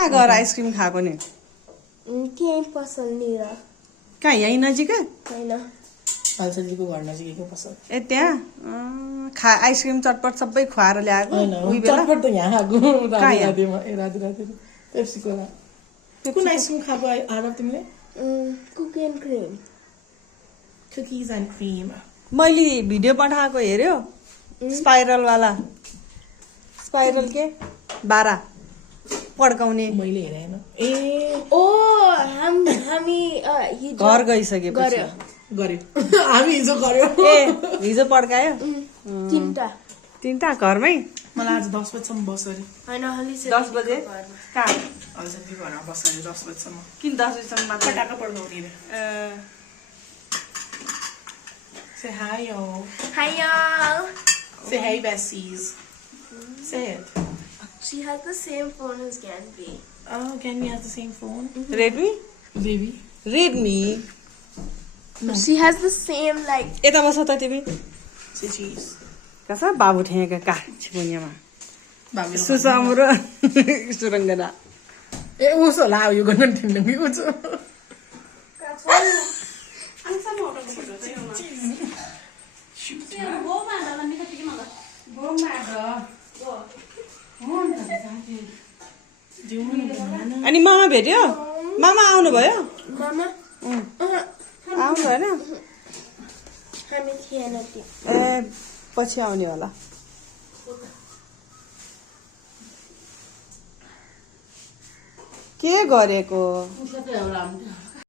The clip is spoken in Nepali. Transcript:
कहाँ गएर आइसक्रिम खाएको नि त्यही पसलनिर कहाँ यहीँ नजिकै होइन अलसजीको घर नजिकैको पसल ए त्यहाँ खा आइसक्रिम चटपट सबै खुवाएर ल्याएको उही बेला चटपट त यहाँ खाएको कहाँ यहाँ? राति पेप्सीको कुन आइसक्रिम खाएको आरब तिमीले cookie and cream cookies and cream मैले भिडियो पठाएको हेर्यो स्पाइरल वाला स्पाइरल के 12 पड्काउने मैले हेरेन ए ओ हामी हिजो घर गइसकेपछि गर्यो हामी हिजो गर्यो ए हिजो पड्कायो तिनटा घरमै मलाई आज 10 बजीसम्म बस अरे होइन 10 बजे कहाँ अलसजीको घरमा बस अरे 10 बजीसम्म किन 10 बजीसम्म मात्र पटाका पड्काउने रे Say hi, y'all. Hi y'all. Say hey, Bessies. Say it. She has the same phone as Ganvi. Oh, Kenny has the same phone. Redmi Baby. Redmi She has the same like. यता बस त तिमी Say cheese. कसा बाबु ठेका काठ पुण्यमा Babi. सुसाम र सुरङ्गना Eh, uso la yo ganun din ng uso. अनि मामा भेट्यो मामा आउनुभयो Mama. आउनु भएन हामी थिएन त्यो ए पछि आउने होला के गरेको